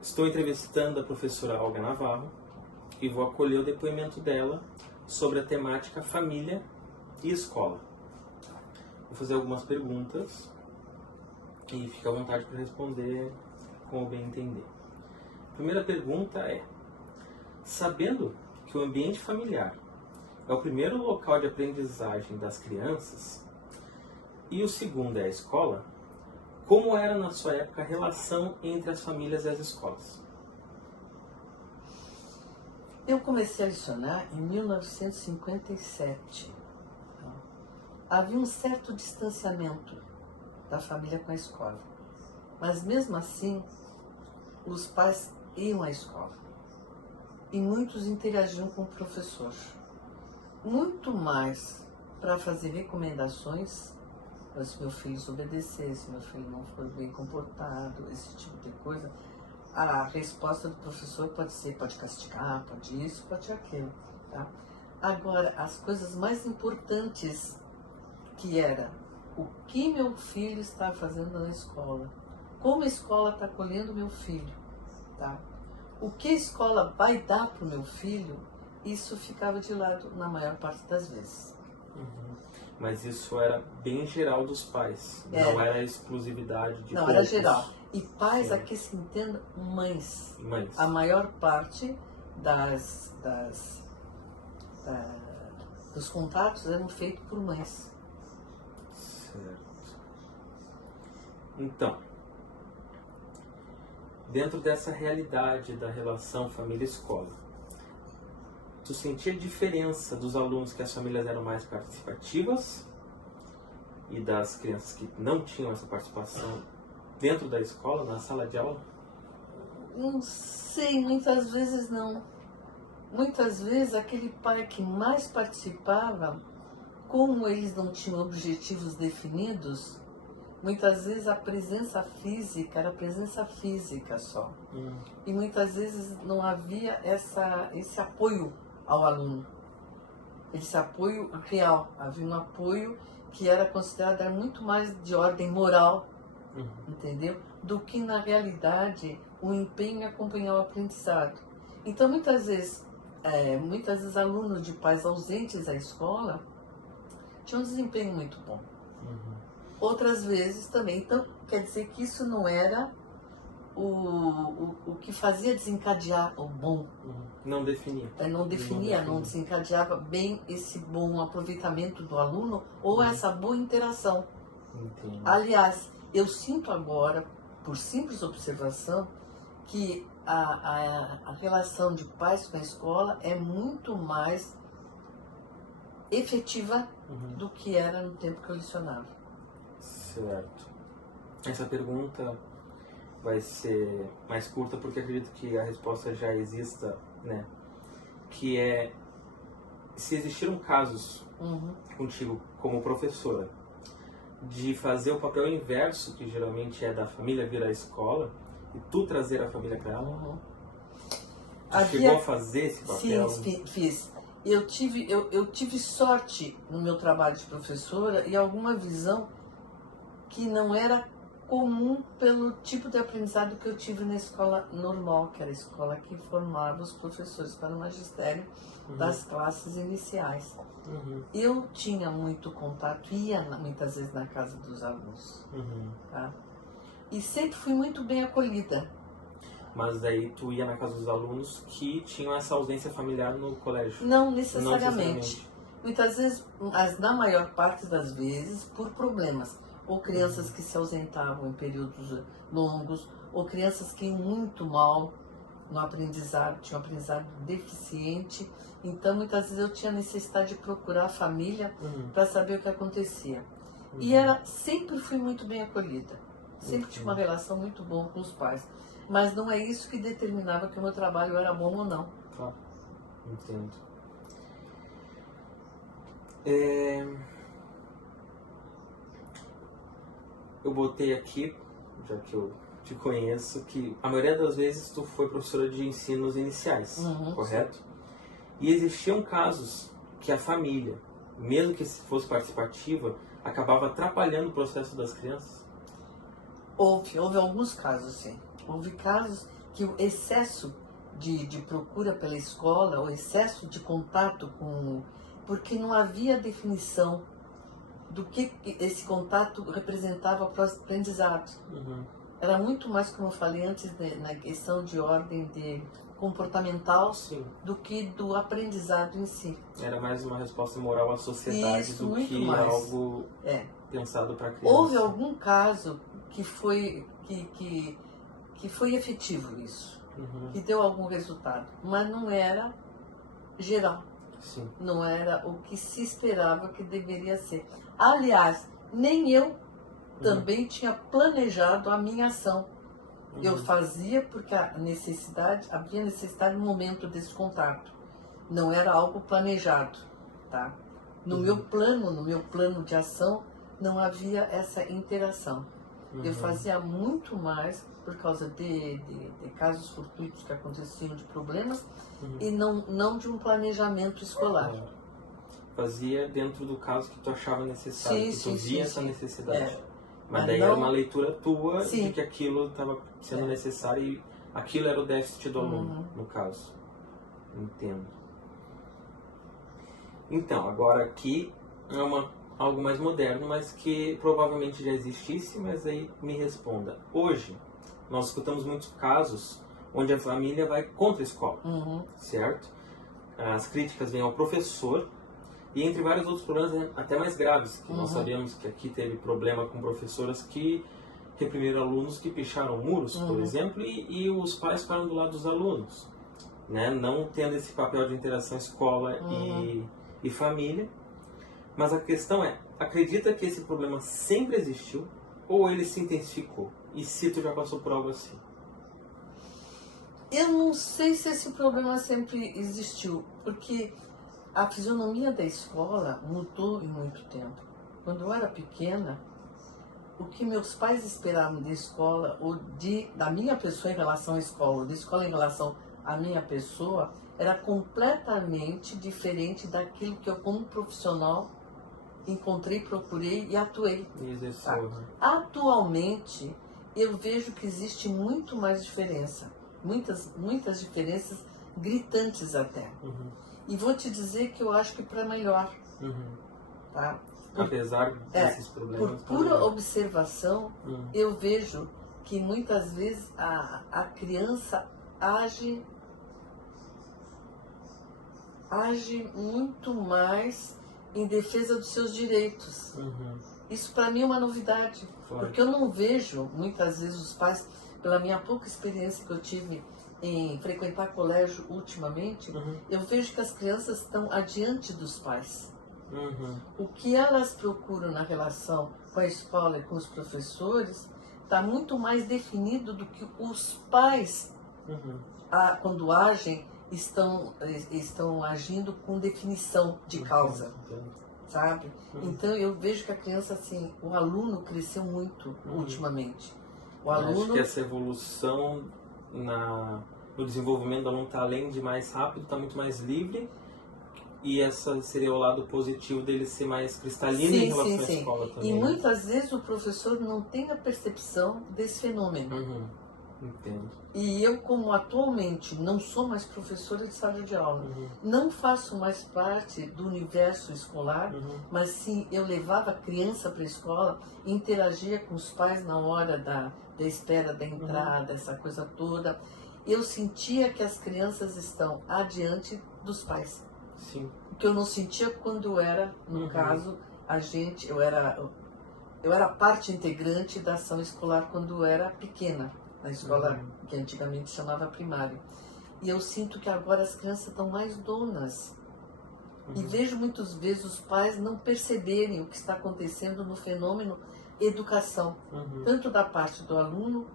Estou entrevistando a professora Olga Navarro e vou acolher o depoimento dela sobre a temática família e escola. Vou fazer algumas perguntas e fique à vontade para responder como bem entender. A primeira pergunta é: sabendo que o ambiente familiar é o primeiro local de aprendizagem das crianças e o segundo é a escola, como era na sua época a relação entre as famílias e as escolas? Eu comecei a lecionar em 1957. Havia um certo distanciamento da família com a escola, mas mesmo assim os pais iam à escola e muitos interagiam com o professor, muito mais para fazer recomendações, se meu filho desobedecer, se meu filho não for bem comportado, esse tipo de coisa. A resposta do professor pode castigar, pode isso, pode aquilo, tá? Agora, as coisas mais importantes, que era o que meu filho está fazendo na escola, como a escola está acolhendo meu filho, tá? O que a escola vai dar para o meu filho, isso ficava de lado na maior parte das vezes. Mas isso era bem geral dos pais, não era exclusividade de Não, poucos. era geral. E pais, Sim. aqui se entenda, mães. Mães. A maior parte dos contatos eram feitos por mães. Certo. Então, dentro dessa realidade da relação família-escola, tu sentia diferença dos alunos que as famílias eram mais participativas e das crianças que não tinham essa participação dentro da escola, na sala de aula? Não sei, muitas vezes não. Muitas vezes aquele pai que mais participava, como eles não tinham objetivos definidos, muitas vezes a presença física era presença física só. E muitas vezes não havia esse apoio ao aluno. Esse apoio real. Havia um apoio que era considerado muito mais de ordem moral, entendeu? Do que na realidade o empenho em acompanhar o aprendizado. Então muitas vezes alunos de pais ausentes à escola tinham um desempenho muito bom. Outras vezes também. Então quer dizer que isso não era o que fazia desencadear o bom. Não definia. Não desencadeava bem esse bom aproveitamento do aluno ou essa boa interação. Entendi. Aliás, eu sinto agora, por simples observação, que a relação de pais com a escola é muito mais efetiva do que era no tempo que eu lecionava. Certo. Essa pergunta vai ser mais curta porque acredito que a resposta já exista, né? Que é: se existiram casos contigo como professora de fazer o papel inverso, que geralmente é da família vir à escola, e tu trazer a família para ela? Tu chegou a fazer esse papel? Sim, fiz. Eu tive sorte no meu trabalho de professora e alguma visão que não era comum pelo tipo de aprendizado que eu tive na escola normal, que era a escola que formava os professores para o magistério das classes iniciais. Eu tinha muito contato, ia muitas vezes na casa dos alunos. Tá? E sempre fui muito bem acolhida. Mas daí tu ia na casa dos alunos que tinham essa ausência familiar no colégio? Não necessariamente. Muitas vezes, mas na maior parte das vezes, por problemas. Ou crianças que se ausentavam em períodos longos, ou crianças que iam muito mal no aprendizado, tinham um aprendizado deficiente. Então, muitas vezes eu tinha necessidade de procurar a família para saber o que acontecia. E sempre fui muito bem acolhida. Sempre tive uma relação muito boa com os pais. Mas não é isso que determinava que o meu trabalho era bom ou não. Claro, entendo. Eu botei aqui, já que eu te conheço, que a maioria das vezes tu foi professora de ensinos iniciais, correto? E existiam casos que a família, mesmo que fosse participativa, acabava atrapalhando o processo das crianças? Houve alguns casos, sim. Houve casos que o excesso de procura pela escola, o excesso de contato com... Porque não havia definição do que esse contato representava para o aprendizado. Era muito mais, como eu falei antes, na questão de ordem de comportamental, Sim. do que do aprendizado em si. Era mais uma resposta moral à sociedade Isso, do muito que mais. algo pensado para a criança. Houve algum caso que foi efetivo isso, que deu algum resultado, mas não era geral. Sim. Não era o que se esperava que deveria ser. Aliás, nem eu também tinha planejado a minha ação. Eu fazia porque havia necessidade no momento desse contato. Não era algo planejado, tá? No meu plano de ação, não havia essa interação. Eu fazia muito mais por causa de casos fortuitos que aconteciam, de problemas, e não de um planejamento escolar. Fazia dentro do caso que tu achava necessário, que tu via essa necessidade. Mas daí era uma leitura tua de que aquilo estava sendo necessário e aquilo era o déficit do aluno, no caso. Entendo. Então, agora aqui é algo mais moderno, mas que provavelmente já existisse, mas aí me responda. Hoje, nós escutamos muitos casos onde a família vai contra a escola, certo? As críticas vêm ao professor, e entre vários outros problemas até mais graves, que nós sabemos que aqui teve problema com professoras que reprimiram alunos que picharam muros, por exemplo, e os pais ficaram do lado dos alunos, né? Não tendo esse papel de interação escola e família. Mas a questão é, acredita que esse problema sempre existiu ou ele se intensificou? E se tu já passou por algo assim? Eu não sei se esse problema sempre existiu, porque a fisionomia da escola mudou em muito tempo. Quando eu era pequena, o que meus pais esperavam da escola, ou da minha pessoa em relação à escola, ou da escola em relação à minha pessoa, era completamente diferente daquilo que eu, como profissional, encontrei, procurei e atuei. Tá? Atualmente, eu vejo que existe muito mais diferença. Muitas diferenças gritantes até. E vou te dizer que eu acho que para melhor. Tá? Apesar desses problemas. Por pura observação, eu vejo que muitas vezes a criança age muito mais em defesa dos seus direitos. Isso para mim é uma novidade. Porque eu não vejo, muitas vezes, os pais, pela minha pouca experiência que eu tive em frequentar colégio ultimamente, eu vejo que as crianças estão adiante dos pais. O que elas procuram na relação com a escola e com os professores está muito mais definido do que os pais, quando agem, estão agindo com definição de causa, sabe? Então eu vejo que a criança, assim, o aluno cresceu muito ultimamente. O aluno... Acho que essa evolução no desenvolvimento do aluno está além de mais rápido, está muito mais livre, e essa seria o lado positivo dele ser mais cristalino em relação à escola também. E muitas vezes o professor não tem a percepção desse fenômeno. Entendo. E eu, como atualmente não sou mais professora de sala de aula, não faço mais parte do universo escolar, mas sim, eu levava a criança para a escola, interagia com os pais na hora da espera da entrada, essa coisa toda. Eu sentia que as crianças estão adiante dos pais. Sim. O que eu não sentia quando era, no caso, eu era parte integrante da ação escolar quando era pequena, na escola que antigamente chamava primária. E eu sinto que agora as crianças estão mais donas. E vejo muitas vezes os pais não perceberem o que está acontecendo no fenômeno educação, tanto da parte do aluno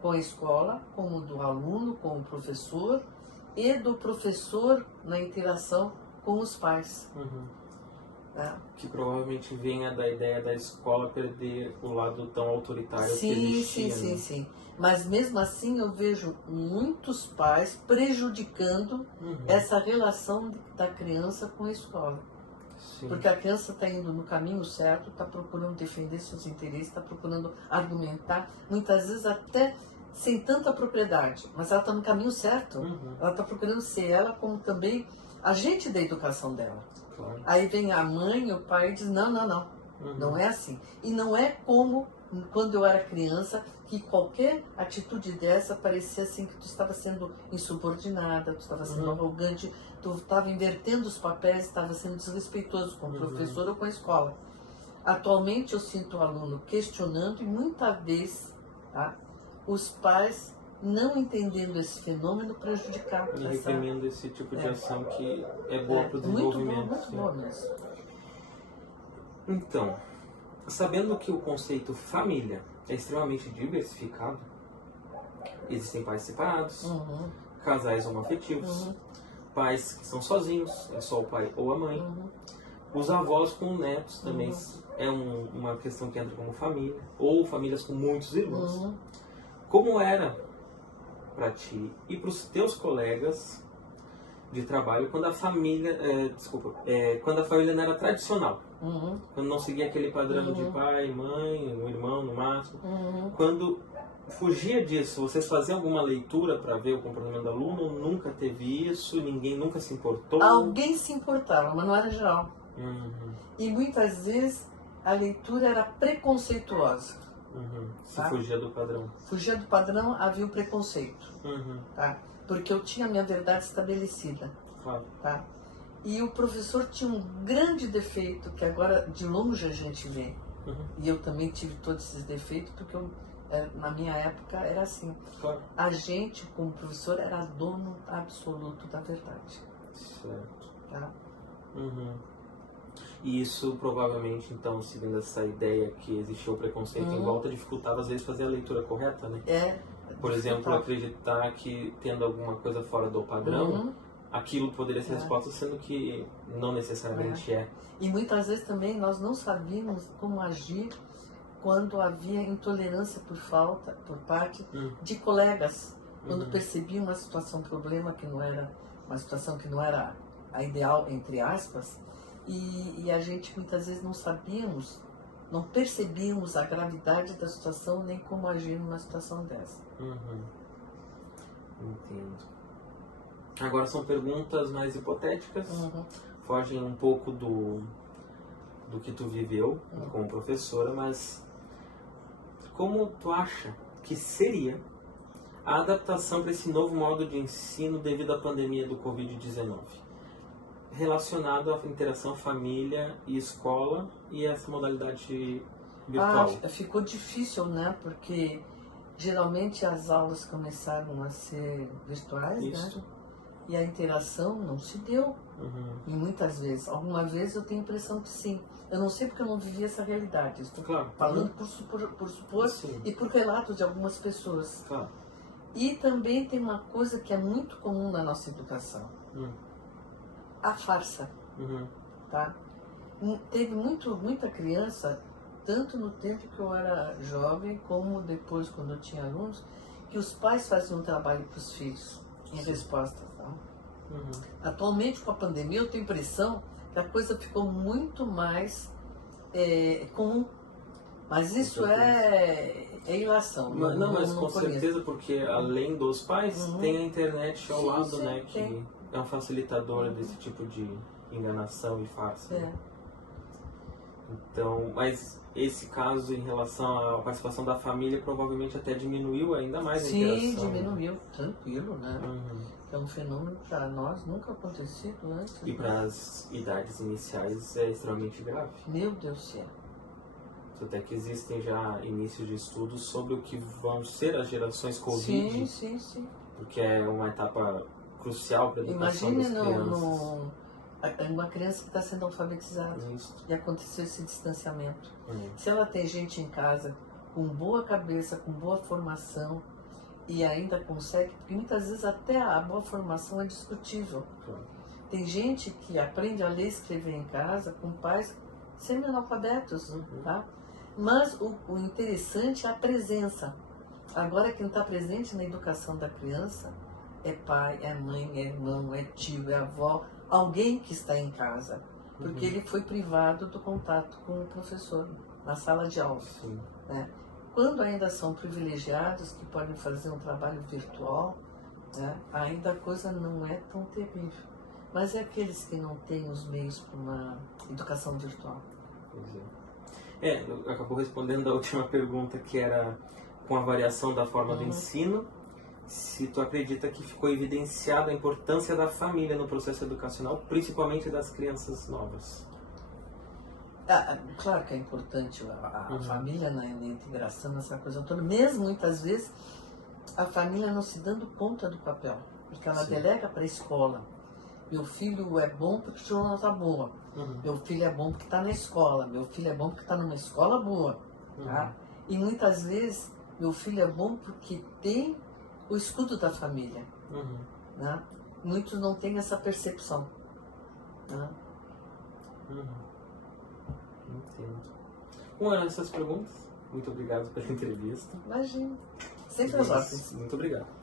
com a escola, como do aluno com o professor, e do professor na interação com os pais. Que provavelmente venha da ideia da escola perder o lado tão autoritário que existia. Sim. Mas mesmo assim eu vejo muitos pais prejudicando essa relação da criança com a escola. Porque a criança está indo no caminho certo, está procurando defender seus interesses, está procurando argumentar, muitas vezes até sem tanta propriedade, mas ela está no caminho certo. Ela está procurando ser ela como também agente da educação dela. Claro. Aí vem a mãe e o pai e diz, não, não é assim. E não é como quando eu era criança, que qualquer atitude dessa parecia assim que tu estava sendo insubordinada, tu estava sendo arrogante, tu estava invertendo os papéis, estava sendo desrespeitoso com o professor ou com a escola. Atualmente eu sinto o aluno questionando e muitas vezes, tá, os pais não entendendo esse fenômeno prejudicar. E reprimindo esse tipo de ação que é boa para o desenvolvimento. Muito boa mesmo. Então, sabendo que o conceito família é extremamente diversificado, existem pais separados, casais homoafetivos, pais que são sozinhos, é só o pai ou a mãe, os avós com netos também é uma questão que entra como família, ou famílias com muitos irmãos. Como era para ti e para os teus colegas de trabalho quando a família, quando a família não era tradicional, quando não seguia aquele padrão de pai, mãe, um irmão no máximo, quando fugia disso, vocês faziam alguma leitura para ver o comportamento do aluno? Ou nunca teve isso? Ninguém nunca se importou? Alguém se importava, mas não era geral. E muitas vezes a leitura era preconceituosa. Se fugia do padrão. Fugia do padrão, havia o preconceito. Tá? Porque eu tinha a minha verdade estabelecida. Claro. Tá? E o professor tinha um grande defeito, que agora de longe a gente vê. E eu também tive todos esses defeitos, porque na minha época era assim. Claro. A gente, como professor, era dono absoluto da verdade. Certo. Tá? E isso provavelmente, então, seguindo essa ideia que existia o preconceito em volta, dificultava às vezes fazer a leitura correta, né? Por exemplo, acreditar que tendo alguma coisa fora do padrão, aquilo poderia ser resposta, sendo que não necessariamente é. E muitas vezes também nós não sabíamos como agir quando havia intolerância por parte de colegas, quando percebiam uma situação, problema que não era uma situação que não era a ideal, entre aspas, e a gente muitas vezes não sabíamos, não percebíamos a gravidade da situação nem como agir numa situação dessa. Entendo. Agora são perguntas mais hipotéticas, fogem um pouco do que tu viveu como professora, mas como tu acha que seria a adaptação para esse novo modo de ensino devido à pandemia do Covid-19? Relacionado à interação família e escola e essa modalidade virtual. Ficou difícil, né? Porque geralmente as aulas começaram a ser virtuais, né? E a interação não se deu. E muitas vezes, alguma vez eu tenho a impressão que sim. Eu não sei porque eu não vivi essa realidade. Estou falando por supor e por relatos de algumas pessoas. E também tem uma coisa que é muito comum na nossa educação. A farsa. Tá? Teve muita criança, tanto no tempo que eu era jovem, como depois quando eu tinha alunos, que os pais faziam um trabalho para os filhos em resposta. Tá? Atualmente, com a pandemia, eu tenho a impressão que a coisa ficou muito mais comum. Mas isso é ilação. Mas com certeza, porque além dos pais, tem a internet ao lado, né? Que é um facilitador desse tipo de enganação e farsa. Então, mas esse caso em relação à participação da família provavelmente até diminuiu ainda mais a interação. Sim, diminuiu, tranquilo, né? É um fenômeno que para nós nunca acontecido antes. E para as idades iniciais é extremamente grave. Meu Deus do céu. Até que existem já inícios de estudos sobre o que vão ser as gerações Covid. Sim. Porque é uma etapa crucial para a educação das crianças. Imagine uma criança que está sendo alfabetizada e aconteceu esse distanciamento. Se ela tem gente em casa com boa cabeça, com boa formação e ainda consegue, porque muitas vezes até a boa formação é discutível. Tem gente que aprende a ler e escrever em casa com pais semi-analfabetos, tá? Mas o interessante é a presença. Agora quem está presente na educação da criança é pai, é mãe, é irmão, é tio, é avó, alguém que está em casa, porque ele foi privado do contato com o professor na sala de aula. Né? quando ainda são privilegiados, que podem fazer um trabalho virtual, né, ainda a coisa não é tão terrível. Mas é aqueles que não têm os meios para uma educação virtual. Pois é. Acabou respondendo a última pergunta, que era com a variação da forma do ensino, se tu acredita que ficou evidenciada a importância da família no processo educacional, principalmente das crianças novas. Claro que é importante a família na integração, nessa coisa toda, mesmo muitas vezes a família não se dando conta do papel, porque ela delega para a escola. Meu filho é bom porque tirou nota boa. Meu filho é bom porque está na escola. Meu filho é bom porque está numa escola boa. Tá? E muitas vezes meu filho é bom porque tem o escudo da família. Né? Muitos não têm essa percepção. Né? Entendo. Bom, eram essas perguntas. Muito obrigado pela entrevista. Imagina. Sempre as ordens. Muito obrigado.